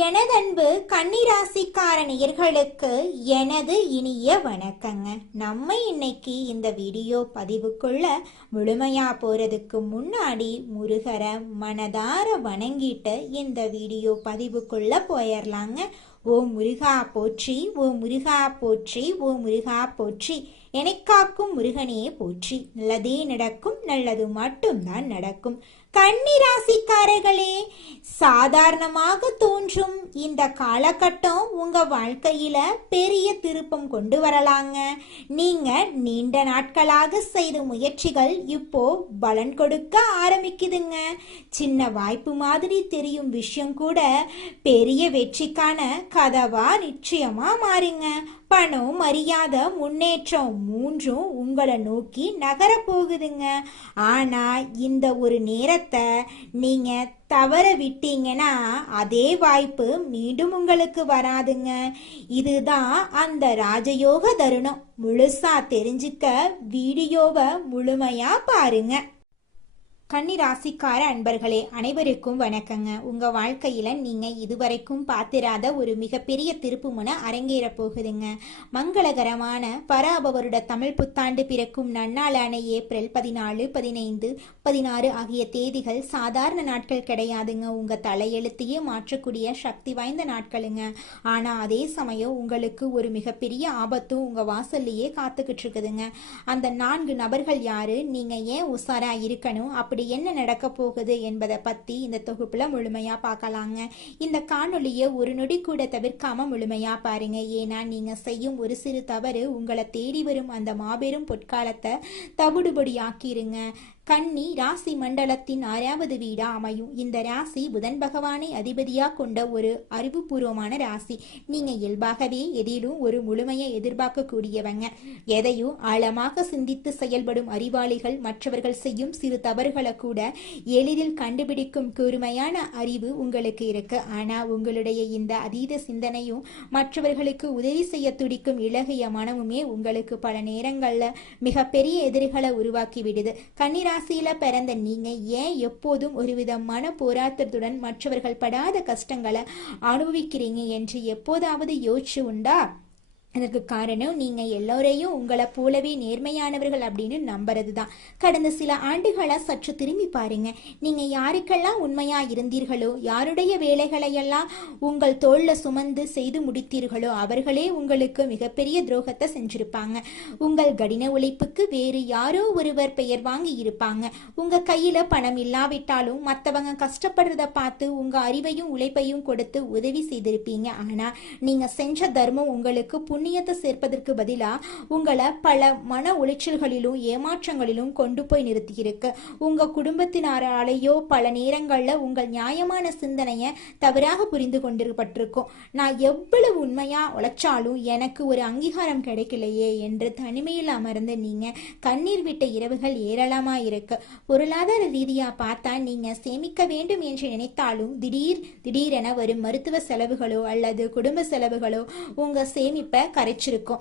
எனதன்பு கன்னிராசிக்கார நேயர்களுக்கு எனது இனிய வணக்கங்க. நம்ம இன்னைக்கு இந்த வீடியோ பதிவுக்குள்ள முழுமையா போறதுக்கு முன்னாடி முருகரை மனதார வணங்கிட்டு இந்த வீடியோ பதிவுக்குள்ள போயிடலாங்க. ஓ முருகா போற்றி, ஓ முருகா போற்றி, ஓ முருகா போற்றி, எனக்காக்கும் முருகனே போற்றி. நல்லதே நடக்கும், நல்லது மட்டும்தான் நடக்கும். கன்னிராசிக்காரர்களே, சாதாரணமாக தோன்றும் இந்த காலகட்டம் உங்க வாழ்க்கையில பெரிய திருப்பம் கொண்டு வரலாங்க. நீங்க நீண்ட நாட்களாக செய்த முயற்சிகள் இப்போ பலன் கொடுக்க ஆரம்பிக்குதுங்க. சின்ன வாய்ப்பு மாதிரி தெரியும் விஷயம் கூட பெரிய வெற்றிக்கான கதவா நிச்சயமா மாறுங்க. பணம், மரியாதை, முன்னேற்றம் மூன்றும் உங்களை நோக்கி நகர போகுதுங்க. ஆனா இந்த ஒரு நேரத்தை நீங்க தவற விட்டீங்கன்னா அதே வாய்ப்பு மீண்டும் உங்களுக்கு வராதுங்க. இதுதான் அந்த ராஜயோக தருணம். முழுசா தெரிஞ்சுக்க வீடியோவை முழுமையா பாருங்க. கன்னி ராசிக்கார அன்பர்களே, அனைவருக்கும் வணக்கங்க. உங்க வாழ்க்கையில நீங்க இதுவரைக்கும் பார்த்திராத ஒரு மிகப்பெரிய திருப்புமுனை அரங்கேற போகுதுங்க. மங்களகரமான பராபவருட தமிழ் புத்தாண்டு பிறக்கும் நன்னாளான ஏப்ரல் 14, 15, 16 ஆகிய தேதிகள் சாதாரண நாட்கள் கிடையாதுங்க. உங்க தலையெழுத்தையே மாற்றக்கூடிய சக்தி வாய்ந்த நாட்களுங்க. ஆனா அதே சமயம் உங்களுக்கு ஒரு மிகப்பெரிய ஆபத்தும் உங்க வாசல்லையே காத்துக்கிட்டு இருக்குதுங்க. அந்த 4 நபர்கள் யாரு, நீங்க ஏன் உஷாரா இருக்கணும், அப்படி என்ன நடக்க போகுது என்பதை பத்தி இந்த தொகுப்புல முழுமையா பார்க்கலாங்க. இந்த காணொலியை ஒரு நொடி கூட தவிர்க்காம முழுமையா பாருங்க. ஏன்னா நீங்க செய்யும் ஒரு சிறு தவறு உங்களை தேடி வரும் அந்த மாபெரும் பொற்காலத்தை தவிடுபடி ஆக்கிருங்க. கன்னி ராசி மண்டலத்தின் 6வது வீடா அமையும். இந்த ராசி புதன் பகவானை அதிபதியா கொண்ட ஒரு அறிவுபூர்வமான ராசி. நீங்க இயல்பாகவே எதிலும் ஒரு முழுமையை எதிர்பார்க்கக்கூடியவங்க. எதையும் ஆழமாக சிந்தித்து செயல்படும் அறிவாளிகள். மற்றவர்கள் செய்யும் சிறு தவறுகளை கூட எளிதில் கண்டுபிடிக்கும் கூர்மையான அறிவு உங்களுக்கு இருக்கு. ஆனா உங்களுடைய இந்த அதீத சிந்தனையும் மற்றவர்களுக்கு உதவி செய்ய துடிக்கும் இலகிய மனமுமே உங்களுக்கு பல நேரங்கள்ல மிகப்பெரிய எதிரிகளை உருவாக்கி விடுது. கன்னிராசியில பிறந்த நீங்க ஏன் எப்போதும் ஒருவித மன போராட்டத்துடன் மற்றவர்கள் படாத கஷ்டங்களை அனுபவிக்கிறீங்க என்று எப்போதாவது யோசிச்சு உண்டா? அதற்கு காரணம் நீங்க எல்லோரையும் உங்களை போலவே நேர்மையானவர்கள் அப்படின்னு நம்புறது தான். கடந்த சில ஆண்டுகளா சற்று திரும்பி பாருங்க. நீங்க யாருக்கெல்லாம் உண்மையா இருந்தீர்களோ, யாருடைய வேலைகளையெல்லாம் உங்கள் தோல்ல சுமந்து செய்து முடித்தீர்களோ அவர்களே உங்களுக்கு மிகப்பெரிய துரோகத்தை செஞ்சிருப்பாங்க. உங்கள் கடின உழைப்புக்கு வேறு யாரோ ஒருவர் பெயர் வாங்கி இருப்பாங்க. உங்க கையில பணம் இல்லாவிட்டாலும் மற்றவங்க கஷ்டப்படுறத பார்த்து உங்க அறிவையும் உழைப்பையும் கொடுத்து உதவி செய்திருப்பீங்க. ஆனா நீங்க செஞ்ச தர்மம் உங்களுக்கு புண்ணியத்தை சேர்ப்பதற்கு பதிலா உங்களை பல மன உளைச்சல்களிலும் ஏமாற்றங்களிலும் கொண்டு போய் நிறுத்தியிருக்கு. உங்க குடும்பத்தினராலேயோ பல நேரங்கள்ல உங்கள் நியாயமான சிந்தனையை தவறாக புரிந்து கொண்டிருப்பட்டிருக்கும். நான் எவ்வளவு உண்மையா உழைச்சாலும் எனக்கு ஒரு அங்கீகாரம் கிடைக்கலையே என்று தனிமையில் அமர்ந்து நீங்க கண்ணீர் விட்ட இரவுகள் ஏராளமா இருக்கு. பொருளாதார ரீதியா பார்த்தா நீங்க சேமிக்க வேண்டும் என்று நினைத்தாலும் திடீரென வரும் மருத்துவ செலவுகளோ அல்லது குடும்ப செலவுகளோ உங்க சேமிப்பை கரைச்சிருக்கும்.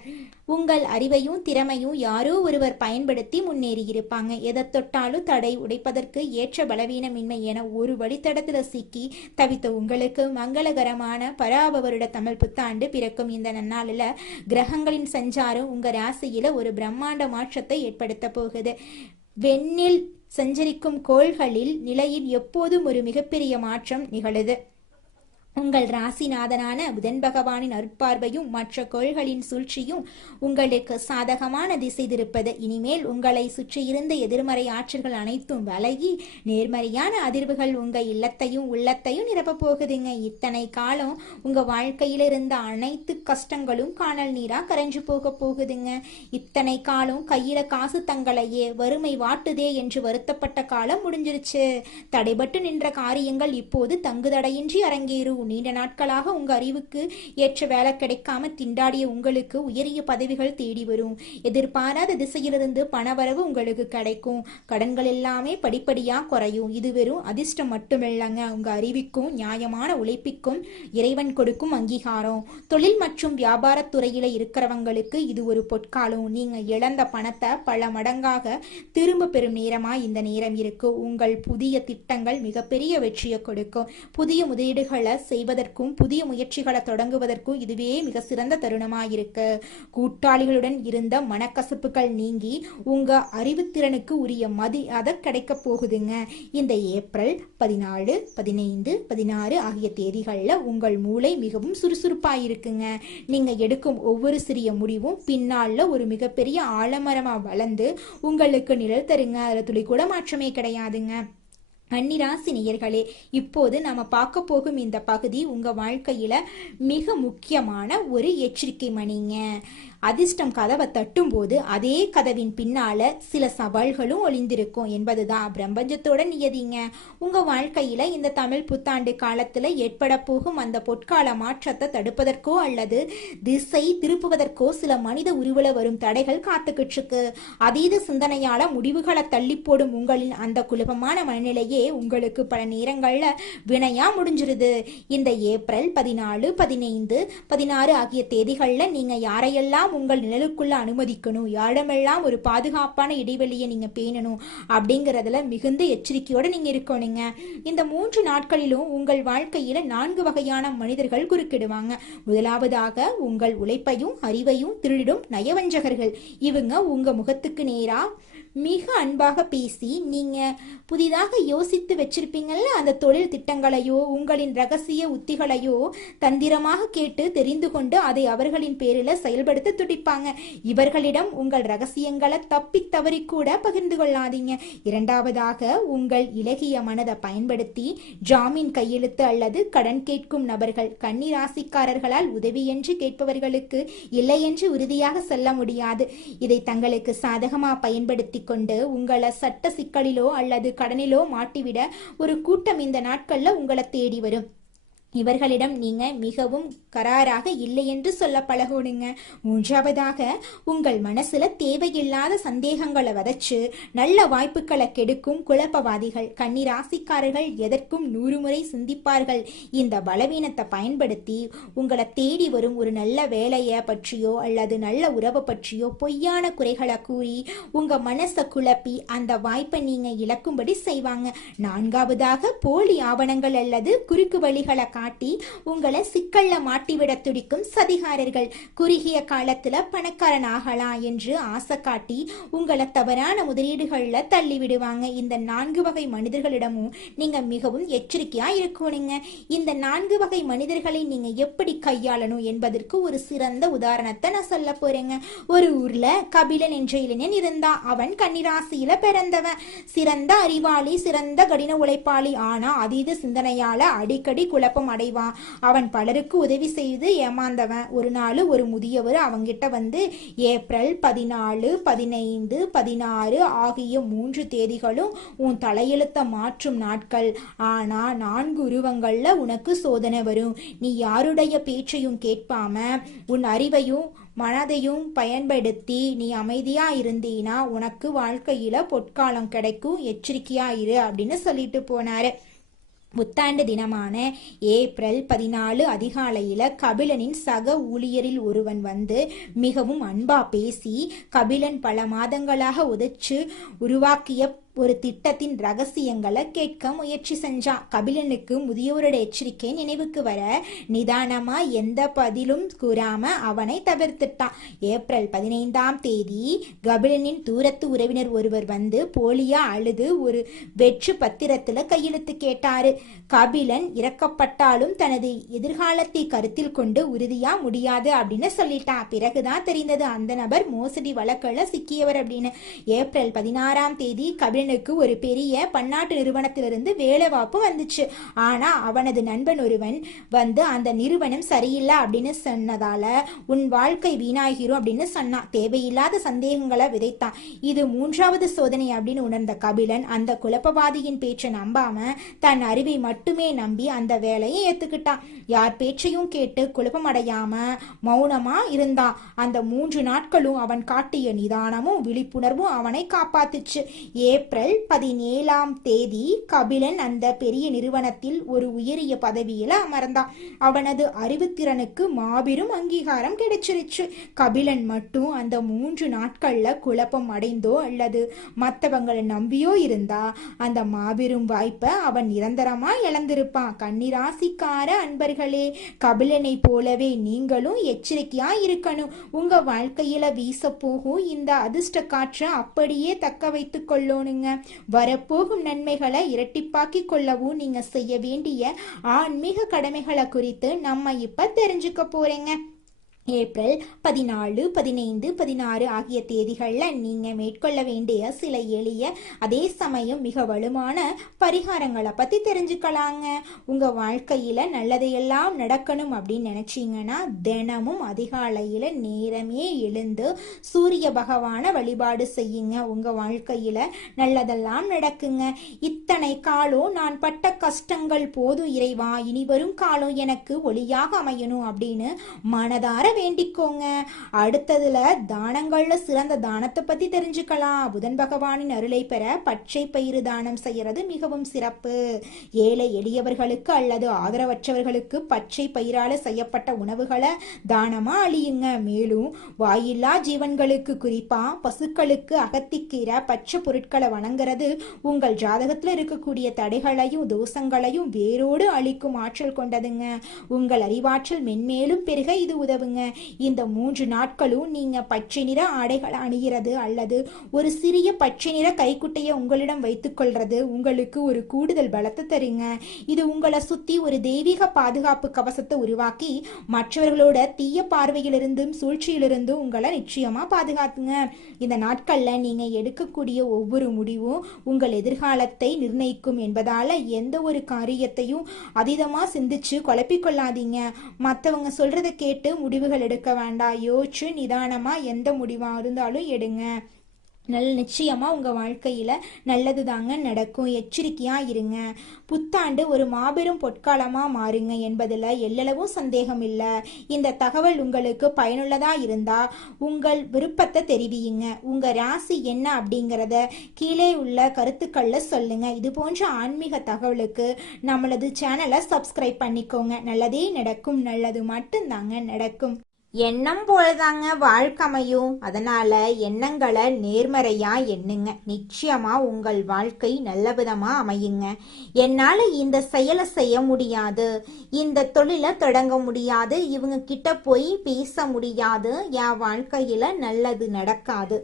உங்கள் அறிவையும் திறமையும் யாரோ ஒருவர் பயன்படுத்தி முன்னேறி இருப்பாங்க. எதை தொட்டாலும் தடை உடைப்பதற்கு ஏற்ற பலவீனமின்மை என ஒரு வழித்தடத்துல சிக்கி தவித்த உங்களுக்கு மங்களகரமான பராபவருட தமிழ் புத்தாண்டு பிறக்கும் இந்த நன்னாளில் கிரகங்களின் சஞ்சாரம் உங்க ராசியில ஒரு பிரம்மாண்ட மாற்றத்தை ஏற்படுத்த போகுது. வெண்ணில் சஞ்சரிக்கும் கோள்களில் நிலையில் எப்போதும் ஒரு மிகப்பெரிய மாற்றம் நிகழுது. உங்கள் ராசிநாதனான புதன் பகவானின் அருட்பார்வையும் மற்ற கோள்களின் சூழ்ச்சியும் உங்களுக்கு சாதகமான திசை திருப்பது. இனிமேல் உங்களை சுற்றியிருந்த எதிர்மறை ஆற்றல்கள் அனைத்தும் விலகி நேர்மறையான அதிர்வுகள் உங்க இல்லத்தையும் உள்ளத்தையும் நிரப்ப போகுதுங்க. இத்தனை காலம் உங்க வாழ்க்கையில இருந்த அனைத்து கஷ்டங்களும் காணல் நீரா கரைஞ்சு போக போகுதுங்க. இத்தனை காலம் கையில காசு தங்களையே வறுமை வாட்டுதே என்று வருத்தப்பட்ட காலம் முடிஞ்சிருச்சு. தடைபட்டு நின்ற காரியங்கள் இப்போது தங்குதடையின்றி அரங்கேறும். நீண்ட நாட்களாக உங்க அறிவுக்கு ஏற்ற வேலை கிடைக்காம திண்டாடிய உங்களுக்கு உயரிய பதவிகள் தேடி வரும். எதிர்பாராத திசையிலிருந்து பணவரவு உங்களுக்கு கிடைக்கும். கடன்கள் எல்லாமே படிப்படியா குறையும். இது வெறும் அதிர்ஷ்டம் மட்டுமில்லைங்க, உங்க அறிவுக்கும் நியாயமான உழைப்பிற்கும் இறைவன் கொடுக்கும் அங்கீகாரம். தொழில் மற்றும் வியாபாரத்துறையில இருக்கிறவங்களுக்கு இது ஒரு பொற்காலம். நீங்க இழந்த பணத்தை பல மடங்காக திரும்ப பெறும் நேரமா இந்த நேரம் இருக்கு. உங்கள் புதிய திட்டங்கள் மிகப்பெரிய வெற்றியை கொடுக்கும். புதிய முதலீடுகளை செய்வதற்கும் புதிய முயற்சிகளை தொடங்குவதற்கும் இதுவே மிக சிறந்த தருணமாயிருக்கு. கூட்டாளிகளுடன் இருந்த மனக்கசப்புகள் நீங்கி உங்க அறிவுத்திறனுக்கு உரிய மதியாத கிடைக்க போகுதுங்க. இந்த ஏப்ரல் 14, 15, 16 ஆகிய தேதிகளில் உங்கள் மூளை மிகவும் சுறுசுறுப்பாயிருக்குங்க. நீங்க எடுக்கும் ஒவ்வொரு சிறிய முடிவும் பின்னால ஒரு மிகப்பெரிய ஆலமரமா வளர்ந்து உங்களுக்கு நிழல் தருங்க. அதுல துளி கூட மாற்றமே கிடையாதுங்க. கன்னிராசி நேயர்களே, இப்போது நம்ம பார்க்க போகும் இந்த பகுதி உங்க வாழ்க்கையில மிக முக்கியமான ஒரு எச்சரிக்கை மணிங்க. அதிர்ஷ்டம் கதவை தட்டும் போது அதே கதவின் பின்னால சில சவால்களும் ஒளிந்திருக்கும் என்பதுதான் பிரபஞ்சத்தோட நியதிங்க. உங்க வாழ்க்கையில இந்த தமிழ் புத்தாண்டு காலத்துல ஏற்பட போகும் அந்த பொற்கால மாற்றத்தை தடுப்பதற்கோ அல்லது திசை திருப்புவதற்கோ சில மனித உருவல வரும் தடைகள் காத்துக்கிட்டு இருக்கு. அதீத சிந்தனையால முடிவுகளை தள்ளி போடும் உங்களின் அந்த குழப்பமான மனநிலையே உங்களுக்கு பல நேரங்கள்ல வினையா முடிஞ்சிருது. இந்த ஏப்ரல் 14, 15, 16 ஆகிய தேதிகள்ல நீங்க யாரையெல்லாம் உங்கள் நிழலுக்குள்ள அனுமதிக்கணும், யாரிடமெல்லாம் ஒரு பாதுகாப்பான இடைவெளியை நீங்க பேணணும் அப்படிங்கறதுல மிகுந்த எச்சரிக்கையோட நீங்க இருக்கணுங்க. இந்த 3 நாட்களிலும் உங்கள் வாழ்க்கையில 4 வகையான மனிதர்கள் குறுக்கிடுவாங்க. முதலாவதாக உங்கள் உழைப்பையும் அறிவையும் திருடிடும் நயவஞ்சகர்கள். இவங்க உங்க முகத்துக்கு நேரா மிக அன்பாக பேசி நீங்க புதிதாக யோசித்து வச்சிருப்பீங்கல்ல அந்த தொழில் திட்டங்களையோ உங்களின் ரகசிய உத்திகளையோ தந்திரமாக கேட்டு தெரிந்து கொண்டு அதை அவர்களின் பேரில் செயல்படுத்த துடிப்பாங்க. இவர்களிடம் உங்கள் ரகசியங்களை தப்பி தவறி கூட பகிர்ந்து கொள்ளாதீங்க. இரண்டாவதாக உங்கள் இலகிய மனதை பயன்படுத்தி ஜாமீன் கையெழுத்து அல்லது கடன் கேட்கும் நபர்கள். கன்னி ராசிக்காரர்களால் உதவி என்று கேட்பவர்களுக்கு இல்லை என்று உறுதியாக சொல்ல முடியாது. இதை தங்களுக்கு சாதகமா பயன்படுத்தி கொண்டு உங்களை சட்ட சிக்கலிலோ அல்லது கடனிலோ மாட்டிவிட ஒரு கூட்டம் இந்த நாட்கள்ல உங்களை தேடி வரும். இவர்களிடம் நீங்க மிகவும் கராராக இல்லை என்று சொல்ல பழகணுங்க. மூன்றாவதாக உங்கள் மனசுல தேவையில்லாத சந்தேகங்களை வதச்சு நல்ல வாய்ப்புகளை கெடுக்கும் குழப்பவாதிகள். கன்னி ராசிக்காரர்கள் எதற்கும் 100 முறை சிந்திப்பார்கள். இந்த பலவீனத்தை பயன்படுத்தி உங்களை தேடி வரும் ஒரு நல்ல வேலையை பற்றியோ அல்லது நல்ல உறவை பற்றியோ பொய்யான குறைகளை கூறி உங்க மனசை குழப்பி அந்த வாய்ப்பை நீங்க இழக்கும்படி செய்வாங்க. நான்காவதாக போலி ஆவணங்கள் அல்லது குறுக்கு வழிகளை காட்டி உங்களை சிக்கல்ல மாட்டிவிட துடிக்கும் சதிகாரர்கள். குறுகிய காலத்துல பணக்காரன் ஆகலாம் என்று ஆசை காட்டி உங்களை தவறான முதலீடுகள்ல தள்ளி விடுவாங்க. இந்த 4 வகை மனிதர்களிடமும் நீங்க மிகவும் எச்சரிக்கையா இருக்கணுங்க. இந்த 4 வகை மனிதர்களை நீங்க எப்படி கையாளணும் என்பதற்கு ஒரு சிறந்த உதாரணத்தை நான் சொல்ல போறேங்க. ஒரு ஊர்ல கபிலன் என்ற இளைஞன் இருந்தா. அவன் கன்னிராசியில பிறந்தவன். சிறந்த அறிவாளி, சிறந்த கடின உழைப்பாளி. ஆனா அதீத சிந்தனையால அடிக்கடி குழப்பம் அடைவான். அவன் பலருக்கு உதவி செய்து ஏமாந்தவன். ஒரு நாள் ஒரு முதியவர் அவங்கிட்ட வந்து ஏப்ரல் 14, 15, 16 ஆகிய 3 தேதிகளும் உன் தலையெழுத்த மாற்றும் நாட்கள். ஆனா 4 உருவங்கள்ல உனக்கு சோதனை வரும். நீ யாருடைய பேச்சையும் கேட்பாம உன் அறிவையும் மனதையும் பயன்படுத்தி நீ அமைதியா இருந்தீனா உனக்கு வாழ்க்கையில பொற்காலம் கிடைக்கும். எச்சரிக்கையா இரு அப்படின்னு சொல்லிட்டு போனாரு. புத்தாண்டு தினமான ஏப்ரல் 14 அதிகாலையில கபிலனின் சக ஊழியரில் ஒருவன் வந்து மிகவும் அன்பா பேசி கபிலன் பல மாதங்களாக உதைச்சு உருவாக்கிய ஒரு திட்டத்தின் ரகசியங்களை கேட்க முயற்சி செஞ்சான். கபிலனுக்கு முதியோரோட எச்சரிக்கை நினைவுக்கு வர நிதானமா எந்த பதிலும் கூறாம அவனை தவிர்த்துட்டான். ஏப்ரல் 15ஆம் தேதி கபிலனின் தூரத்து உறவினர் ஒருவர் வந்து போலியா அழுது ஒரு வெற்று பத்திரத்துல கையெழுத்து கேட்டாரு. கபிலன் இறக்கப்பட்டாலும் தனது எதிர்காலத்தை கருத்தில் கொண்டு உறுதியா முடியாது அப்படின்னு சொல்லிட்டான். பிறகுதான் தெரிந்தது அந்த நபர் மோசடி வழக்குல சிக்கியவர் அப்படின்னு. ஏப்ரல் 16ஆம் தேதி கபிலனுக்கு ஒரு பெரிய பன்னாட்டு நிறுவனத்திலிருந்து வேலை வாய்ப்பு வந்துச்சு. ஆனா அவனது நண்பன் ஒருவன் வந்து அந்த நிறுவனம் சரியில்லை அப்படின்னு சொன்னதால உன் வாழ்க்கை வீணாகிரும் அப்படின்னு சொன்னான். தேவையில்லாத சந்தேகங்களை விதைத்தான். இது 3வது சோதனை அப்படின்னு உணர்ந்த கபிலன் அந்த குழப்பவாதியின் பேச்சை நம்பாம தன் அறிவை மட்டுமே நம்பி அந்த வேலையை ஏத்துக்கிட்டான். யார் பேச்சையும் கேட்டு குழப்பமடையாம மௌனமா இருந்தான். அந்த 3 நாட்களும் அவன் காட்டிய நிதானமும் விழிப்புணர்வும் அவனை காப்பாத்துச்சு. ஏப்ரல் ஏப்ரல் 17ஆம் தேதி கபிலன் அந்த பெரிய நிறுவனத்தில் ஒரு உயரிய பதவியில அமர்ந்தான். அவனது அறிவுத்திறனுக்கு மாபெரும் அங்கீகாரம் கிடைச்சிருச்சு. கபிலன் மட்டும் அந்த 3 நாட்கள்ல குழப்பம் அடைந்தோ அல்லது மற்றவங்களை நம்பியோ இருந்தா அந்த மாபெரும் வாய்ப்பை அவன் நிரந்தரமா இழந்திருப்பான். கன்னிராசிக்கார அன்பர்களே, கபிலனை போலவே நீங்களும் எச்சரிக்கையா இருக்கணும். உங்க வாழ்க்கையில வீச போகும் இந்த அதிர்ஷ்ட காற்றை அப்படியே தக்க வைத்துக் கொள்ளணுங்க. வரப்போகும் நன்மைகளை இரட்டிப்பாக்கி கொள்ளவும் நீங்க செய்ய வேண்டிய ஆன்மீக கடமைகளை குறித்து நம்ம இப்ப தெரிஞ்சுக்க போறேங்க. ஏப்ரல் 14, 15, 16 ஆகிய தேதிகளில் நீங்கள் மேற்கொள்ள வேண்டிய சில எளிய அதே சமயம் மிக வலுவான பரிகாரங்களை பற்றி தெரிஞ்சுக்கலாங்க. உங்கள் வாழ்க்கையில் நல்லதையெல்லாம் நடக்கணும் அப்படின்னு நினச்சிங்கன்னா தினமும் அதிகாலையில் நேரமே எழுந்து சூரிய பகவானை வழிபாடு செய்யுங்க. உங்கள் வாழ்க்கையில் நல்லதெல்லாம் நடக்குங்க. இத்தனை காலம் நான் பட்ட கஷ்டங்கள் போதும் இறைவா, இனி வரும் காலம் எனக்கு ஒளியாக அமையணும் அப்படின்னு மனதார வேண்டிக்கோங்க. அடுத்ததுல தானங்கள்ல சிறந்த தானத்தை பத்தி தெரிஞ்சுக்கலாம். புதன் பகவானின் அருளை பெற பச்சை பயிறு தானம் செய்யறது மிகவும் சிறப்பு. ஏழை எளியவர்களுக்கு அல்லது ஆதரவற்றவர்களுக்கு பச்சை பயிரால செய்யப்பட்ட உணவுகளை தானமா அழியுங்க. மேலும் வாயில்லா ஜீவன்களுக்கு, குறிப்பா பசுக்களுக்கு அகத்திக்கீரை பச்சை பொருட்களை வணங்குறது உங்கள் ஜாதகத்துல இருக்கக்கூடிய தடைகளையும் தோஷங்களையும் வேரோடு அழிக்கும் ஆற்றல் கொண்டதுங்க. உங்கள் அறிவாற்றல் மென்மேலும் பெருக இது உதவுங்க. இந்த 3 நாட்களும் நீங்க பச்சை நிற ஆடைகளை அணிகிறது அல்லது ஒரு சிறிய பச்சை நிற கைக்குட்டையை உங்களிடம் வைத்துக் கொள்றது உங்களுக்கு ஒரு கூடுதல் பலத்தை தருங்க. இது உங்களை சுத்தி ஒரு தெய்வீக பாதுகாப்பு கவசத்தை உருவாக்கி மற்றவர்களோட தீய பார்வையிலிருந்தும் சூழ்ச்சியிலிருந்தும் உங்களை நிச்சயமா பாதுகாத்துங்க. இந்த நாட்கள்ல நீங்க எடுக்கக்கூடிய ஒவ்வொரு முடிவும் உங்கள் எதிர்காலத்தை நிர்ணயிக்கும் என்பதால எந்த ஒரு காரியத்தையும் அதீதமா சிந்திச்சு குழப்பிக்கொள்ளாதீங்க. மற்றவங்க சொல்றதை கேட்டு முடிவுகள் எடுக்க வேண்டாம். யோசிச்சு நிதானமா எந்த முடிவா இருந்தாலும் எடுங்க. நிச்சயமா உங்க வாழ்க்கையில நல்லது தாங்க நடக்கும். எச்சரிக்கையா இருங்க. புத்தாண்டு ஒரு மாபெரும் பொற்காலமா மாறுங்க என்பதுல எல்லளவும் சந்தேகம் இல்ல. இந்த தகவல் உங்களுக்கு பயனுள்ளதா இருந்தா உங்கள் விருப்பத்தை தெரிவியுங்க. உங்க ராசி என்ன அப்படிங்கறத கீழே உள்ள கருத்துக்கள்ல சொல்லுங்க. இது போன்ற ஆன்மீக தகவலுக்கு நம்மளது சேனலை சப்ஸ்கிரைப் பண்ணிக்கோங்க. நல்லதே நடக்கும். நல்லது மட்டும்தாங்க நடக்கும். எண்ணம் போலதாங்க வாழ்க்கையும். அதனால எண்ணங்களை நேர்மறையா எண்ணுங்க. நிச்சயமா உங்கள் வாழ்க்கை நல்ல விதமா அமையுங்க. என்னால இந்த செயலை செய்ய முடியாது, இந்த தொழிலை தொடங்க முடியாது, இவங்க கிட்ட போய் பேச முடியாது, என் வாழ்க்கையில நல்லது நடக்காது,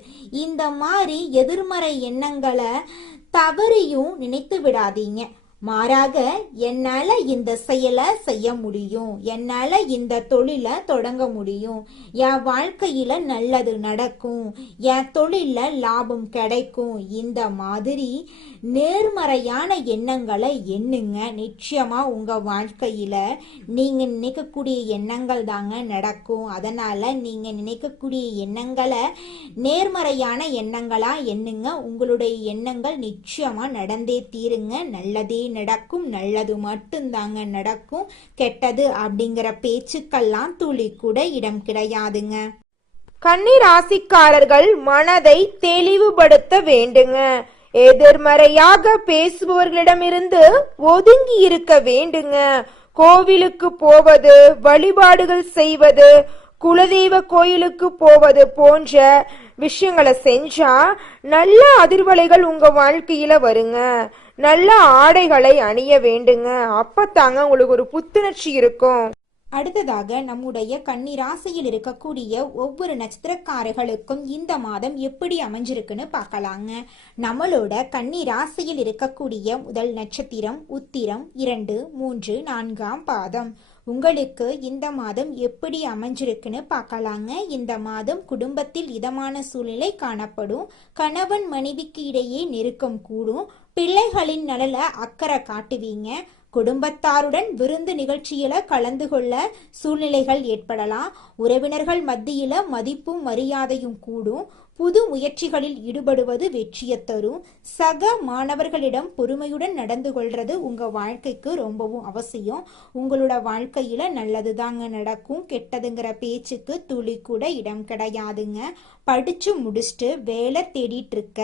இந்த மாதிரி எதிர்மறை எண்ணங்களை தவறியும் நினைத்து விடாதீங்க. மாறாக என்னால இந்த செயலை செய்ய முடியும், என்னால இந்த தொழிலை தொடங்க முடியும், என் வாழ்க்கையில நல்லது நடக்கும், என் தொழில லாபம் கிடைக்கும், இந்த மாதிரி நேர்மறையான எண்ணங்களை எண்ணுங்க. நிச்சயமா உங்க வாழ்க்கையில நீங்க நினைக்கக்கூடிய எண்ணங்கள் தாங்க நடக்கும். அதனால நீங்க நினைக்கக்கூடிய எண்ணங்களை நேர்மறையான எண்ணங்களா எண்ணுங்க. உங்களுடைய எண்ணங்கள் நிச்சயமா நடந்தே தீருங்க. நல்லதே நடக்கும். நல்லது மட்டும்தாங்க நடக்கும். கெட்டது அப்படிங்கிற பேச்சுக்கெல்லாம் துளி கூட இடம் கிடையாதுங்க. கன்னி ராசிக்காரர்கள் மனதை தெளிவுபடுத்த வேண்டுங்க. எதிர்மறையாக பேசுபவர்களிடமிருந்து ஒதுங்கி இருக்க வேண்டுங்க. கோவிலுக்கு போவது, வழிபாடுகள் செய்வது, குலதெய்வ கோயிலுக்கு போவது போன்ற விஷயங்களை செஞ்சா நல்ல அதிர்வலைகள் உங்க வாழ்க்கையில வருங்க. நல்ல ஆடைகளை அணிய வேண்டுங்க. அப்பத்தாங்க உங்களுக்கு ஒரு புத்துணர்ச்சி இருக்கும். அடுத்ததாக நம்முடைய கன்னி ராசியில் இருக்கக்கூடிய ஒவ்வொரு நட்சத்திரக்காரர்களுக்கும் இந்த மாதம் எப்படி அமைஞ்சிருக்குன்னு பார்க்கலாங்க. நம்மளோட கன்னி ராசியில் இருக்கக்கூடிய முதல் நட்சத்திரம் உத்திரம், 2, 3, 4ஆம் பாதம். உங்களுக்கு இந்த மாதம் எப்படி அமைஞ்சிருக்குன்னு பார்க்கலாங்க. இந்த மாதம் குடும்பத்தில் இதமான சூழ்நிலை காணப்படும். கணவன் மனைவிக்கு இடையே நெருக்கம் கூடும். பிள்ளைகளின் நலல அக்கறை காட்டுவீங்க. குடும்பத்தாருடன் விருந்து நிகழ்ச்சியில கலந்து கொள்ள சூழ்நிலைகள் ஏற்படலாம். உறவினர்கள் மத்தியில மதிப்பும் மரியாதையும் கூடும். புது முயற்சிகளில் ஈடுபடுவது வெற்றியை தரும். சக மாணவர்களிடம் பொறுமையுடன் நடந்து கொள்றது உங்க வாழ்க்கைக்கு ரொம்பவும் அவசியம். உங்களோட வாழ்க்கையில நல்லது தாங்க நடக்கும். கெட்டதுங்கிற பேச்சுக்கு துளி கூட இடம் கிடையாதுங்க. படிச்சு முடிச்சுட்டு வேலை தேடிட்டு இருக்க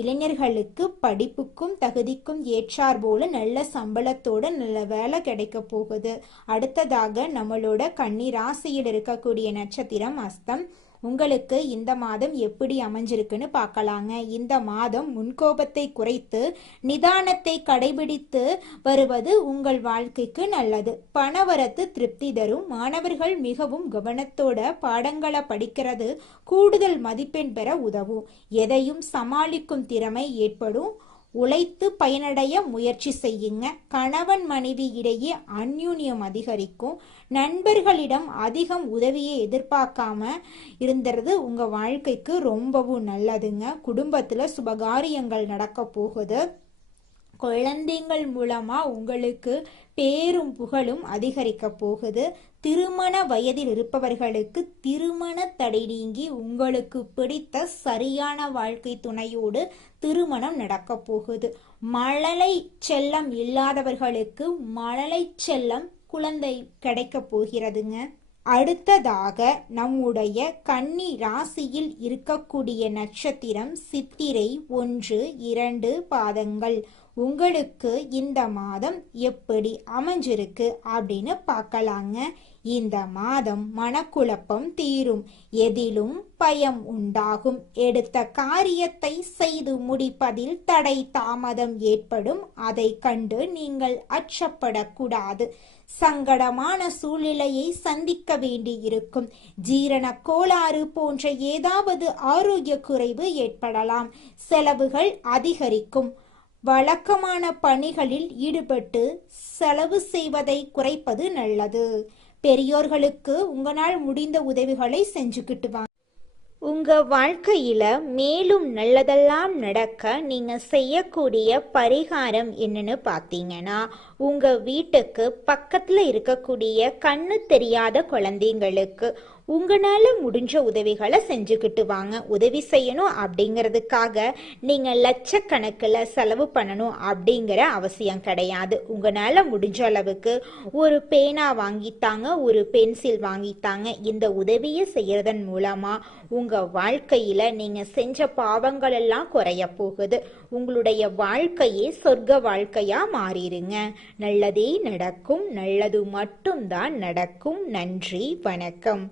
இளைஞர்களுக்கு படிப்புக்கும் தகுதிக்கும் ஏற்றார் போல நல்ல சம்பளத்தோட நல்ல வேலை கிடைக்க போகுது. அடுத்ததாக நம்மளோட கன்னி ராசியில் இருக்கக்கூடிய நட்சத்திரம் அஸ்தம். உங்களுக்கு இந்த மாதம் எப்படி அமைஞ்சிருக்குன்னு பார்க்கலாங்க. இந்த மாதம் முன்கோபத்தை குறைத்து நிதானத்தை கடைபிடித்து வருவது உங்கள் வாழ்க்கைக்கு நல்லது. பணவரத்து திருப்தி தரும். மாணவர்கள் மிகவும் கவனத்தோட பாடங்களை படிக்கிறது கூடுதல் மதிப்பெண் பெற உதவும். எதையும் சமாளிக்கும் திறமை ஏற்படும். உழைத்து பயனடைய முயற்சி செய்யுங்க. கணவன் மனைவி இடையே அந்யூன்யம் அதிகரிக்கும். நண்பர்களிடம் அதிகம் உதவியை எதிர்பார்க்காம இருந்துறது உங்க வாழ்க்கைக்கு ரொம்பவும் நல்லதுங்க. குடும்பத்துல சுபகாரியங்கள் நடக்க போகுது. குழந்தைகள் மூலமா உங்களுக்கு பேரும் புகழும் அதிகரிக்க போகுது. திருமண வயதில் இருப்பவர்களுக்கு திருமண தடை நீங்கி உங்களுக்கு பிடித்த சரியான வாழ்க்கை துணையோடு திருமணம் நடக்க போகுது. மழலை செல்லம் இல்லாதவர்களுக்கு மழலை செல்லம் குழந்தை கிடைக்க போகிறதுங்க. அடுத்ததாக நம்முடைய கன்னி ராசியில் இருக்கக்கூடிய நட்சத்திரம் சித்திரை 1, 2 பாதங்கள். உங்களுக்கு இந்த மாதம் எப்படி அமைஞ்சிருக்கு அப்படின்னு பார்க்கலாங்க. இந்த மாதம் மனக்குழப்பம் தீரும். எதிலும் பயம் உண்டாகும். எடுத்த காரியத்தை செய்து முடிப்பதில் தடை தாமதம் ஏற்படும். அதை கண்டு நீங்கள் அச்சப்படக்கூடாது. சங்கடமான சூழ்நிலையை சந்திக்க வேண்டியிருக்கும். ஜீரண கோளாறு போன்ற ஏதாவது ஆரோக்கிய குறைவு ஏற்படலாம். செலவுகள் அதிகரிக்கும். வழக்கமான பணிகளில் ஈடுபட்டு செலவு செய்வதை குறைப்பது நல்லது. பெரியோர்களுக்கு உங்களால் முடிந்த உதவிகளை செஞ்சுக்கிட்டு வாங்க. உங்க வாழ்க்கையில மேலும் நல்லதெல்லாம் நடக்க நீங்க செய்யக்கூடிய பரிகாரம் என்னன்னு பார்த்தீங்கன்னா, உங்க வீட்டுக்கு பக்கத்துல இருக்கக்கூடிய கண்ணு தெரியாத குழந்தைங்களுக்கு உங்களால முடிஞ்ச உதவிகளை செஞ்சுக்கிட்டு வாங்க. உதவி செய்யணும் அப்படிங்கிறதுக்காக நீங்க லட்சக்கணக்கில் செலவு பண்ணணும் அப்படிங்கிற அவசியம் கிடையாது. உங்களால முடிஞ்ச அளவுக்கு ஒரு பேனா வாங்கித்தாங்க, ஒரு பென்சில் வாங்கித்தாங்க. இந்த உதவியை செய்யறதன் மூலமா உங்க வாழ்க்கையில நீங்க செஞ்ச பாவங்கள் எல்லாம் குறைய போகுது. உங்களுடைய வாழ்க்கையே சொர்க்க வாழ்க்கையா மாறிடுங்க. நல்லதே நடக்கும். நல்லது மட்டும்தான் நடக்கும். நன்றி, வணக்கம்.